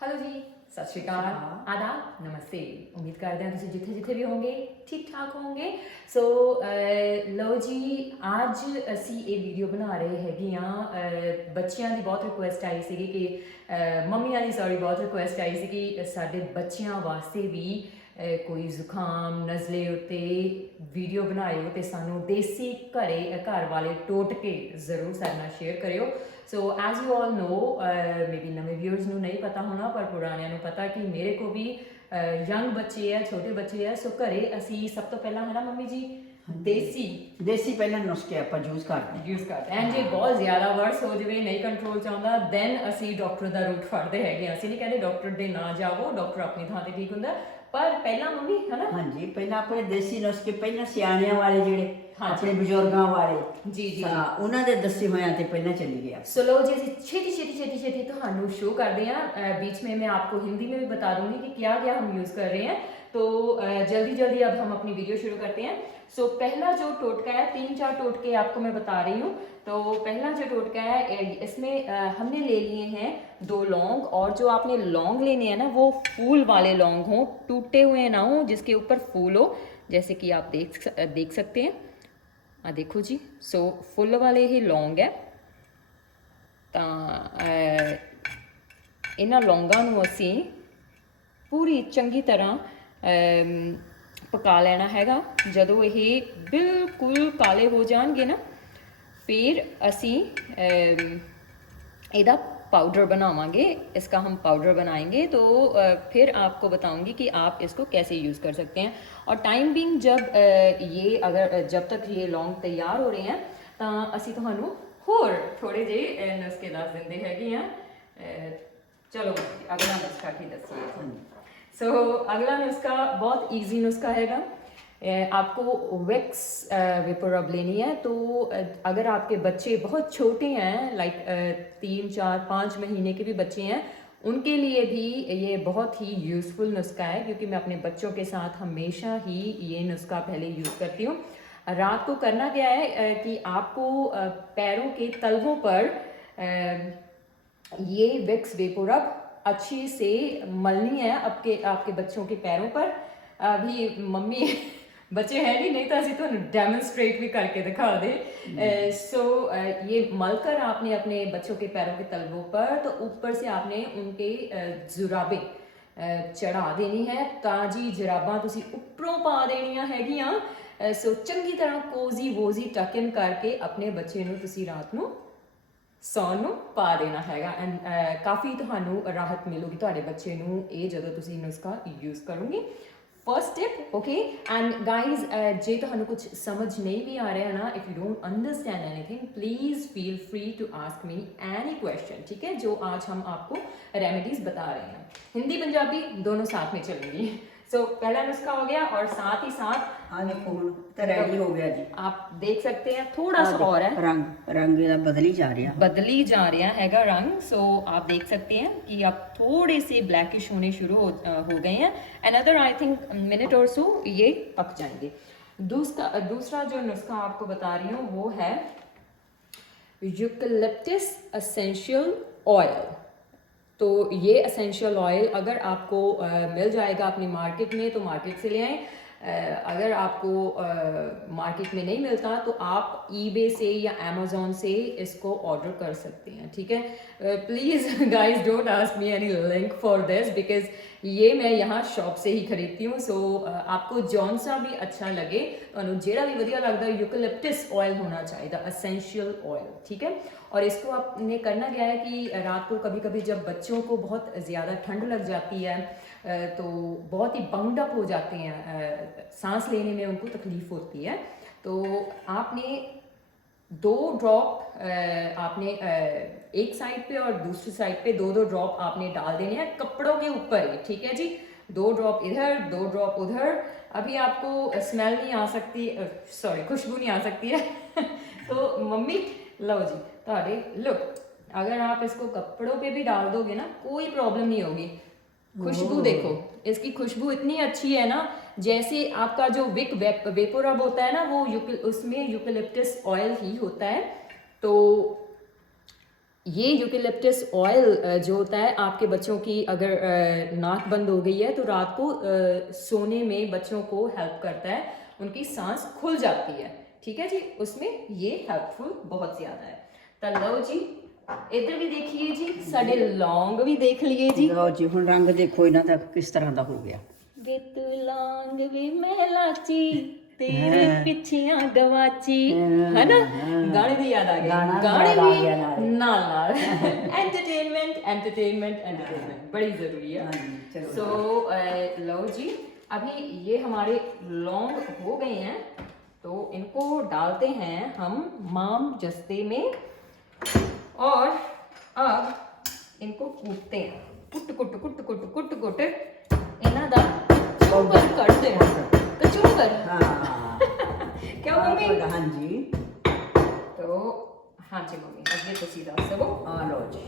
Hello जी, सत श्री अकाल, आदाब, नमस्ते। उम्मीद करते हैं तुम जिथे जिथे भी होंगे ठीक ठाक होंगे। सो लो जी, आज असी ये वीडियो बना रहे हैगे हाँ। बच्चों की बहुत रिक्वेस्ट आई सी कि मम्मिया की सॉरी बहुत रिक्वेस्ट आई सी कि साडे बच्चों वास्ते भी कोई जुकाम नज़ले उत्ते वीडियो बनाओ तो सानू देसी घर वाले टोटके जरूर सारे नाल शेयर करियो। So as you all know, maybe नवे व्यूअर्स नू नहीं पता होना पर पुरानिया नू पता कि मेरे को भी यंग बच्चे है, छोटे बच्चे है। सो घरे असी सब तो पहला है ना मम्मी जी देसी पहले नुस्खे आप यूज करते हैं यूज करते हैं। जे बहुत ज़्यादा वर्स हो जाए नहीं कंट्रोल चाहता दैन असी डॉक्टर का रूट फड़ते हैं। असी नहीं कहते डॉक्टर दे ना जाओ, डॉक्टर अपनी थां ते ठीक होंगे। पर पहला मम्मी है ना, हाँ जी, पहला अपने देसी नुस्खे पहले सियाणिया वाले जेडे हाँ अपने बजुर्गों वाले जी जी उन्होंने दसे हुए ते पहले चली गया। सो लो जी असी छेती छेती छेती छेती तो शो करते हैं। बीच में मैं आपको हिंदी में भी बता दूंगी कि क्या क्या हम यूज़ कर रहे हैं। तो जल्दी जल्दी अब हम अपनी वीडियो शुरू करते हैं। सो पहला जो टोटका है, 3-4 टोटके आपको मैं बता रही हूँ। तो पहला जो टोटका है इसमें हमने ले लिए हैं 2 लौंग, और जो आपने लौंग लेने हैं ना वो फूल वाले लौंग हों, टूटे हुए ना हो, जिसके ऊपर फूल हो, जैसे कि आप देख सकते हैं। देखो जी, सो फुल वाले ही लौंग है। ਤਾਂ ਇਹਨਾਂ ਲੌਂਗਾਂ ਨੂੰ ਅਸੀਂ ਪੂਰੀ ਚੰਗੀ ਤਰ੍ਹਾਂ ਪਕਾ ਲੈਣਾ ਹੈਗਾ। ਜਦੋਂ ਇਹ ਬਿਲਕੁਲ ਕਾਲੇ ਹੋ ਜਾਣਗੇ ਨਾ, फिर असी ਇਹਦਾ पाउडर बनावांगे। इसका हम पाउडर बनाएंगे तो फिर आपको बताऊंगी कि आप इसको कैसे यूज़ कर सकते हैं। और टाइम बिंग जब तक ये लौंग तैयार हो रहे हैं तो असी ਤੁਹਾਨੂੰ ਹੋਰ थोड़े जे नुस्खे दस देंगे हैगे हैं। चलो अगला नुस्खा की दसिए। सो अगला नुस्खा बहुत ईजी नुस्खा हैगा। आपको वैक्स वेपर लेनी है। तो अगर आपके बच्चे बहुत छोटे हैं, लाइक 3-4-5 महीने के भी बच्चे हैं, उनके लिए भी ये बहुत ही यूज़फुल नुस्खा है, क्योंकि मैं अपने बच्चों के साथ हमेशा ही ये नुस्खा पहले यूज़ करती हूँ। रात को करना क्या है कि आपको पैरों के तलवों पर ये विक्स वेपोरब अच्छी से मलनी है आपके बच्चों के पैरों पर। अभी मम्मी बच्चे हैं नहीं तो असी तो डेमोन्स्ट्रेट भी करके दिखा दे। सो ये मलकर आपने अपने बच्चों के पैरों के तलवों पर, तो ऊपर से आपने उनके जुराबे चढ़ा देनी है। ताजी जराबां तुसी उपरों पा देनियां हैगियां। सो चंगी तरह कोजी वोजी टक इन करके अपने बच्चे नूं तुसी रात नूं सौन नूं पा देना हैगा। एंड काफ़ी तुहानूं राहत मिलूगी तुहाडे बच्चे नूं ये जदों तुसी नुस्खा यूज़ करोगे। First tip, okay. And guys, जे तुहानूं कुछ समझ नहीं भी आ रहा है ना, if you don't understand anything, please feel free to ask me any question, ठीक है, जो आज हम आपको रेमेडीज़ बता रहे हैं। हिंदी पंजाबी दोनों साथ में चलेंगी। सो पहला नुस्खा हो गया, और साथ ही साथ रेडी हो गया जी। आप देख सकते हैं थोड़ा सा और है, रंग बदली जा रहा हैगा रंग। सो आप देख सकते हैं कि अब थोड़े से ब्लैकिश होने शुरू हो गए हैं। अनदर आई थिंक मिनट और सो ये पक जाएंगे। दूसरा जो नुस्खा आपको बता रही हूँ वो है यूकलिप्टस एसेंशियल ऑयल। तो ये एसेंशियल ऑयल अगर आपको मिल जाएगा अपनी मार्केट में तो मार्केट से ले आएँ। अगर आपको मार्केट में नहीं मिलता तो आप ईबे से या अमेज़ॉन से इसको ऑर्डर कर सकते हैं, ठीक है। Please guys don't ask me any link for this, because ये मैं यहाँ शॉप से ही खरीदती हूँ। सो आपको जौन सा भी अच्छा लगे, जेड़ा भी वधिया लगता है, यूकलिप्टस ऑयल होना चाहिए, एसेंशियल ऑयल, ठीक है। और इसको आपने करना क्या है कि रात को कभी कभी जब बच्चों को बहुत ज़्यादा ठंड लग जाती है तो बहुत ही बंग्ड अप हो जाते हैं, सांस लेने में उनको तकलीफ़ होती है, तो आपने 2 ड्रॉप आपने एक साइड पे और दूसरी साइड पे 2-2 ड्रॉप आपने डाल देने हैं कपड़ों के ऊपर ही, ठीक है जी। 2 ड्रॉप इधर 2 ड्रॉप उधर। अभी आपको स्मेल नहीं आ सकती, सॉरी खुशबू नहीं आ सकती है तो मम्मी लो जी तारे लुक, अगर आप इसको कपड़ों पे भी डाल दोगे ना कोई प्रॉब्लम नहीं होगी। खुशबू देखो, इसकी खुशबू इतनी अच्छी है ना, जैसे आपका जो वेपोरब होता है ना वो उसमें यूकलिप्टस ऑयल ही होता है। तो ये यूकेलिप्टस ऑयल जो होता है, आपके बच्चों की अगर नाक बंद हो गई है तो रात को सोने में बच्चों को हेल्प करता है, उनकी सांस खुल जाती है, ठीक है जी, उसमें ये हेल्पफुल बहुत ज़्यादा है। तो लो जी, इधर भी देखिए जी, साढ़े लौंग भी देख लिए जी। ਲਓ ਜੀ ਹੁਣ ਰੰਗ ਦੇਖੋ ਇਹਨਾਂ ਦਾ ਕਿਸ ਤਰ੍ਹਾਂ ਦਾ ਹੋ ਗਿਆ। ਵੇ ਤੂੰ ਲੌਂਗ ਵੀ ਮੈਂ ਲਾਚੀ ਤੇਰੇ ਪਿੱਛਿਆਂ ਗਵਾਚੀ, ਹੈ ਨਾ, ਗਾਣੇ ਦੀ ਯਾਦ ਆ ਗਈ, ਗਾਣਾ ਗਾਣੇ ਯਾਦ ਆ ਵੀ ਗਿਆ ਨਾਲੇ। ਨਾਲ एंटरटेनमेंट एंटरटेनमेंट एंटरटेनमेंट बड़ी ज़रूरी है। चलो। सो लो जी, अभी ये हमारे लौंग हो गए हैं, तो इनको डालते हैं हम माम जस्ते में, और अब इनको कूटते हैं, कुट कुट कुट कुट कुट कुट इन्हां दा चूपर कटते हैं, कचूपर। ਹਾਂ क्या मम्मी? ਹਾਂਜੀ तो हाँ जी मम्मी, अगे तुसी दस दो। ਆ ਲਓ ਜੀ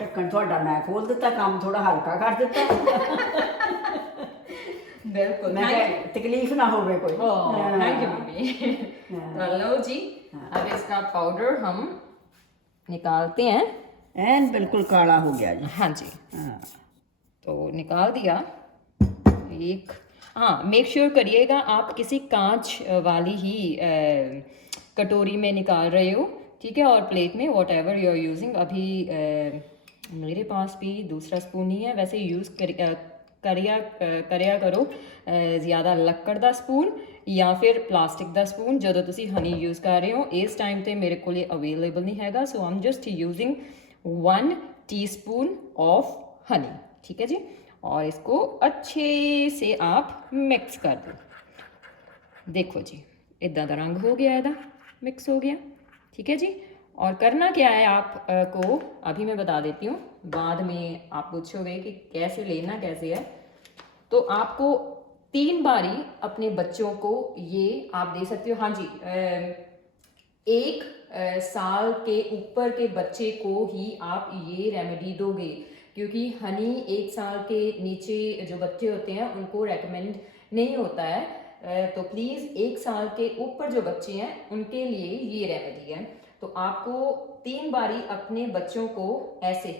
ਢੱਕਣ ਤੁਹਾਡਾ ਮੈਂ ਖੋਲ ਦਿੱਤਾ, ਕੰਮ ਥੋੜਾ ਹਲਕਾ ਕਰ ਦਿੱਤਾ। बिल्कुल, मैं thank क्या तकलीफ ना होवे कोई। Thank you mummy. तो लो जी, अब इसका पाउडर हम निकालते हैं। एन बिल्कुल काला हो गया जी। हाँ जी, हाँ तो निकाल दिया एक। हाँ, मेक श्योर करिएगा आप किसी कांच वाली ही कटोरी में निकाल रहे हो, ठीक है, और प्लेट में whatever you are using. अभी मेरे पास भी दूसरा स्पून नहीं है, वैसे यूज़ करिया करो ज़्यादा ਲੱਕੜ ਦਾ स्पून या फिर प्लास्टिक ਦਾ स्पून ਜਦੋਂ ਤੁਸੀਂ ਹਨੀ यूज़ कर रहे हो। इस टाइम पे मेरे को अवेलेबल नहीं हैगा, so I am just using 1 teaspoon of honey, ठीक है जी, और इसको अच्छे से आप मिक्स कर दो। देखो जी, इदा का रंग हो गया, इदा मिक्स हो गया, ठीक है जी। और करना क्या है आप को अभी मैं बता देती हूँ, बाद में आप पूछोगे कि कैसे लेना कैसे है। तो आपको 3 बारी अपने बच्चों को ये आप दे सकते हो। हाँ जी, 1 साल के ऊपर के बच्चे को ही आप ये रेमेडी दोगे, क्योंकि हनी 1 साल के नीचे जो बच्चे होते हैं उनको रेकमेंड नहीं होता है। तो प्लीज़ 1 साल के ऊपर जो बच्चे हैं उनके लिए ये रेमेडी है। तो आपको 3 बारी अपने बच्चों को ऐसे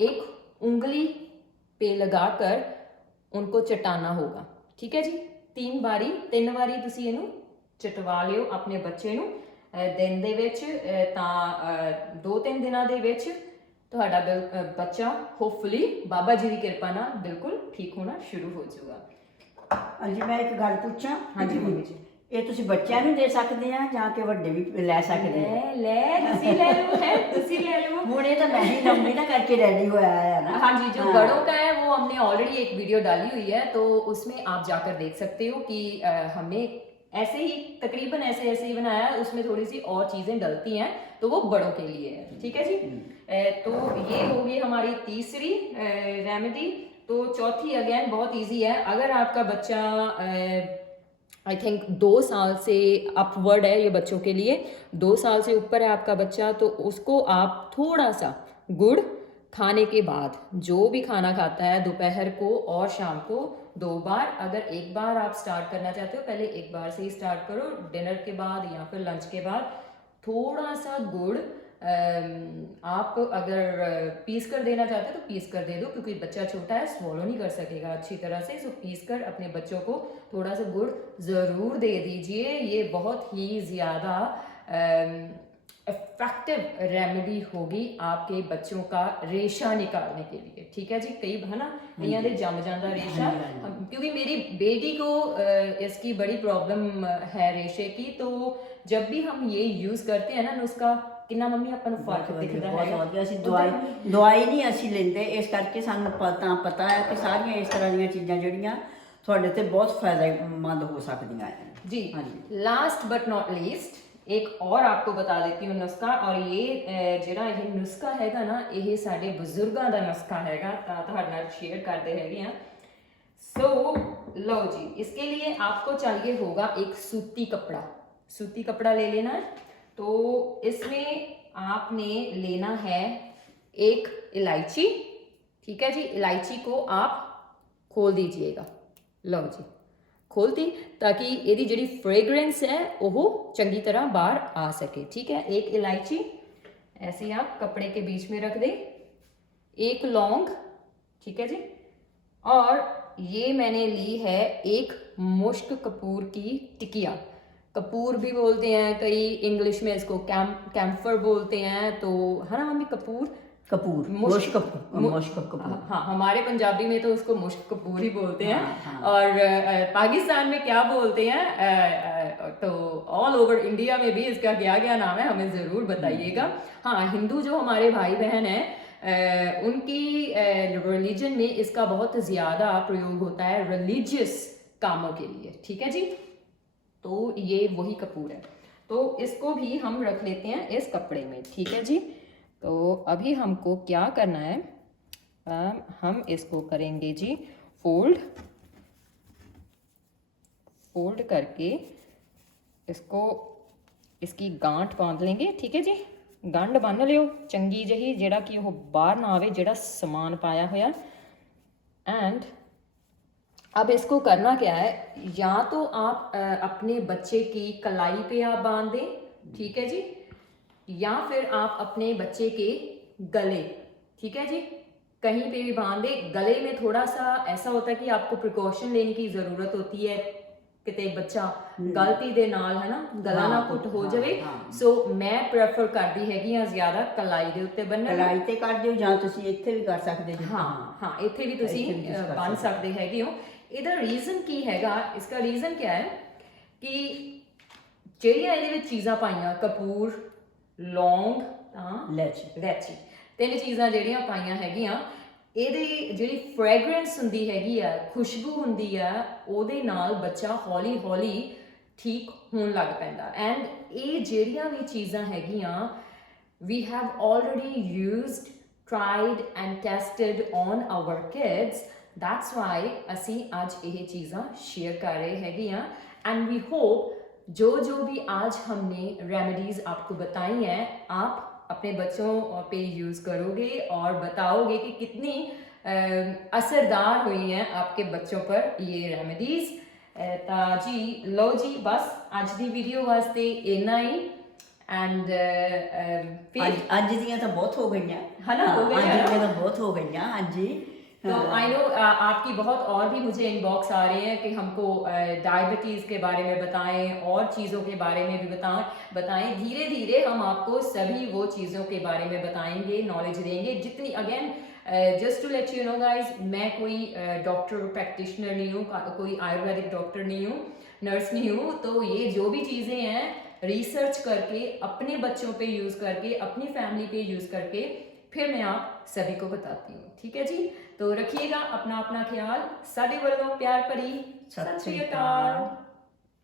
एक उंगली पे लगाकर उनको चटाना होगा, ठीक है जी। 3 ਵਾਰੀ ਤੁਸੀਂ ਇਹਨੂੰ ਚਟਵਾ ਲਿਓ ਆਪਣੇ ਬੱਚੇ ਨੂੰ ਦਿਨ ਦੇ ਵਿੱਚ, ਤਾਂ 2-3 ਦਿਨਾਂ ਦੇ ਵਿੱਚ ਤੁਹਾਡਾ ਬੱਚਾ ਹੋਪਫੁਲੀ ਬਾਬਾ ਜੀ ਦੀ ਕਿਰਪਾ ਨਾਲ ਬਿਲਕੁਲ ਠੀਕ ਹੋਣਾ ਸ਼ੁਰੂ ਹੋ ਜਾਊਗਾ। ਹਾਂਜੀ, मैं एक गल पूछा। हाँ जी मम्मी जी। ਇਹ ਤੁਸੀਂ ਬੱਚਿਆਂ ਨੂੰ ਦੇ ਸਕਦੇ ਆ ਜਾਂ ਕਿ ਵੱਡੇ ਵੀ ਲੈ ਸਕਦੇ ਆ? ਲੈ ਤੁਸੀਂ ਲੈ लो है, ਤੁਸੀਂ ਲੈ लो। ਹੁਣ ਇਹ ਤਾਂ ਮੈਂ ही लंबी ना करके रेडी होया है ना। हाँ जी, जो बड़ों का है वो हमने ऑलरेडी एक वीडियो डाली हुई है, तो उसमें आप जाकर देख सकते हो कि हमने ऐसे ही तकरीबन ऐसे ही बनाया है, उसमें थोड़ी सी और चीज़ें डलती हैं, तो वो बड़ों के लिए है, ठीक है जी। तो ये होगी हमारी तीसरी रेमेडी। तो चौथी अगेन बहुत इजी है। अगर आपका बच्चा आई थिंक 2 साल से अपवर्ड है, ये बच्चों के लिए 2 साल से ऊपर है आपका बच्चा, तो उसको आप थोड़ा सा गुड़ खाने के बाद, जो भी खाना खाता है दोपहर को और शाम को 2 बार, अगर 1 बार आप स्टार्ट करना चाहते हो पहले 1 बार से ही स्टार्ट करो, डिनर के बाद या फिर लंच के बाद थोड़ा सा गुड़ आप अगर पीस कर देना चाहते हो तो पीस कर दे दो, क्योंकि बच्चा छोटा है, स्वॉलो नहीं कर सकेगा अच्छी तरह से। सो पीस कर अपने बच्चों को थोड़ा सा गुड़ ज़रूर दे दीजिए। ये बहुत ही ज़्यादा इफेक्टिव रेमेडी होगी आपके बच्चों का रेशा निकालने के लिए, ठीक है जी। कई है ना, कईयां दे जम जाता रेशा, क्योंकि मेरी बेटी को इसकी बड़ी प्रॉब्लम है रेशे की। तो जब भी हम ये यूज़ करते हैं ना नुस्खा, कितना मम्मी ਆਪਾਂ ਨੂੰ ਫਰਕ ਦਿਖਦਾ ਹੈ। ਬਹੁਤ ਵਧੀਆ। ਅਸੀਂ ਦਵਾਈ ਨਹੀਂ ਅਸੀਂ ਲੈਂਦੇ, ਇਸ ਕਰਕੇ ਸਾਨੂੰ ਪਤਾ ਹੈ ਕਿ ਸਾਰੀਆਂ ਇਸ ਤਰ੍ਹਾਂ ਦੀਆਂ ਚੀਜ਼ਾਂ ਜਿਹੜੀਆਂ ਤੁਹਾਡੇ ਤੇ ਬਹੁਤ ਫਾਇदेमंद हो सकਦੀਆਂ हैं जी। लास्ट बट नॉट लीस्ट एक और आपको बता देती हूँ नुस्खा, और ये ਜਿਹੜਾ ਇਹ नुस्खा हैगा ना, ਇਹ ਸਾਡੇ ਬਜ਼ੁਰਗਾਂ ਦਾ नुस्खा हैगा, ਤਾਂ ਤੁਹਾਡੇ ਨਾਲ शेयर करते हैगे हैं। सो लो जी, इसके लिए आपको चाहिए होगा एक सूती कपड़ा ले लेना है। तो इसमें आपने लेना है एक इलायची, ठीक है जी। इलायची को आप खोल दीजिएगा, लो जी खोलती, ताकि ਇਹਦੀ ਜਿਹੜੀ फ्रेगरेंस है वो चंगी तरह बाहर आ सके, ठीक है। एक इलायची ऐसे आप कपड़े के बीच में रख दें, एक लौंग, ठीक है जी, और ये मैंने ली है एक मुश्क कपूर की टिकिया। कपूर भी बोलते हैं कई, इंग्लिश में इसको कैम्फर बोलते हैं, तो है ना मम्मी, कपूर कपूर, मुश्क कपूर। हाँ, हमारे पंजाबी में तो उसको मुश्क कपूर ही बोलते हैं। हाँ। और पाकिस्तान में क्या बोलते हैं, तो ऑल ओवर इंडिया में भी इसका क्या क्या नाम है हमें ज़रूर बताइएगा। हाँ, हिंदू जो हमारे भाई बहन हैं, उनकी रिलीजन में इसका बहुत ज़्यादा प्रयोग होता है रिलीजियस कामों के लिए, ठीक है जी। तो ये वही कपूर है, तो इसको भी हम रख लेते हैं इस कपड़े में, ठीक है जी। तो अभी हमको क्या करना है, हम इसको करेंगे जी फोल्ड करके इसको, इसकी गांठ बांध लेंगे, ठीक है जी। गंढ बन लियो चंगी जही, जेड़ा कि वो बाहर ना आवे, जेड़ा समान पाया होया। एंड अब इसको करना क्या है, या तो आप अपने बच्चे की कलाई पे आप बांध दें, ठीक है जी, या फिर आप अपने बच्चे के गले, ठीक है जी, कहीं पे भी बांध दे। गले में थोड़ा सा ऐसा होता है कि आपको प्रिकॉशन लेने की ज़रूरत होती है, किते बच्चा गलती दे नाल है ना गला ना घुट हो जाए। सो मैं प्रेफर करदी हैगी आ ज़्यादा कलाई दे उत्ते बन्नण, कलाई ते कर दिओ, ਜਾਂ ਤੁਸੀਂ ਇੱਥੇ ਵੀ ਕਰ ਸਕਦੇ ਜੀ। हाँ, इत्थे भी तुसी बन सकते हैगे हो। ਇਹਦਾ ਰੀਜ਼ਨ ਕੀ ਹੈਗਾ, इसका रीज़न क्या है कि ਜਿਹੜੀਆਂ ਇਹਦੇ ਵਿੱਚ ਚੀਜ਼ਾਂ ਪਾਈਆਂ, ਕਪੂਰ, ਲੌਂਗ, ਲੈਚੀ, ਤਿੰਨ ਚੀਜ਼ਾਂ ਜਿਹੜੀਆਂ ਪਾਈਆਂ ਹੈਗੀਆਂ, ਇਹਦੀ ਜਿਹੜੀ ਫ੍ਰੈਗਰੈਂਸ ਹੁੰਦੀ ਹੈਗੀ ਆ, ਖੁਸ਼ਬੂ ਹੁੰਦੀ ਆ, ਉਹਦੇ ਨਾਲ ਬੱਚਾ ਹੌਲੀ ਹੌਲੀ ਠੀਕ ਹੋਣ ਲੱਗ ਪੈਂਦਾ। ਐਂਡ ਇਹ ਜਿਹੜੀਆਂ ਵੀ ਚੀਜ਼ਾਂ ਹੈਗੀਆਂ, we have already used, tried and tested on our kids. That's why ਅਸੀਂ आज ਇਹ ਚੀਜ਼ਾਂ शेयर कर रहे हैगी हैं। and we hope जो भी आज हमने रेमेडीज आपको बताई हैं, आप अपने बच्चों पे यूज़ करोगे और बताओगे कि कितनी असरदार हुई हैं आपके बच्चों पर ये रेमेडीज। ਤਾਂ जी लो जी, बस ਅੱਜ ਦੀ ਵੀਡੀਓ ਵਾਸਤੇ ਇੰਨਾ ਹੀ। एंड फिर ਅੱਜ ਦੀਆਂ ਤਾਂ ਬਹੁਤ ਹੋ ਗਈਆਂ, है ना, हो गई है। ਅੱਜ ਦੀਆਂ ਤਾਂ ਬਹੁਤ ਹੋ गईयां। हाँ जी, तो आई नो आपकी बहुत और भी मुझे इनबॉक्स आ रहे हैं कि हमको डायबिटीज़ के बारे में बताएं और चीज़ों के बारे में भी बताएं। धीरे धीरे हम आपको सभी वो चीज़ों के बारे में बताएंगे, नॉलेज देंगे जितनी। Again just to let you know guys, मैं कोई डॉक्टर प्रैक्टिशनर नहीं हूँ, कोई आयुर्वेदिक डॉक्टर नहीं हूँ, नर्स नहीं हूँ। तो ये जो भी चीज़ें हैं रिसर्च करके, अपने बच्चों पे यूज़ करके, अपनी फैमिली पे यूज़ करके फिर मैं आप सभी को बताती हूँ, ठीक है जी। तो रखिएगा अपना ख्याल। साडे वालों प्यार भरी सत श्री अकाल।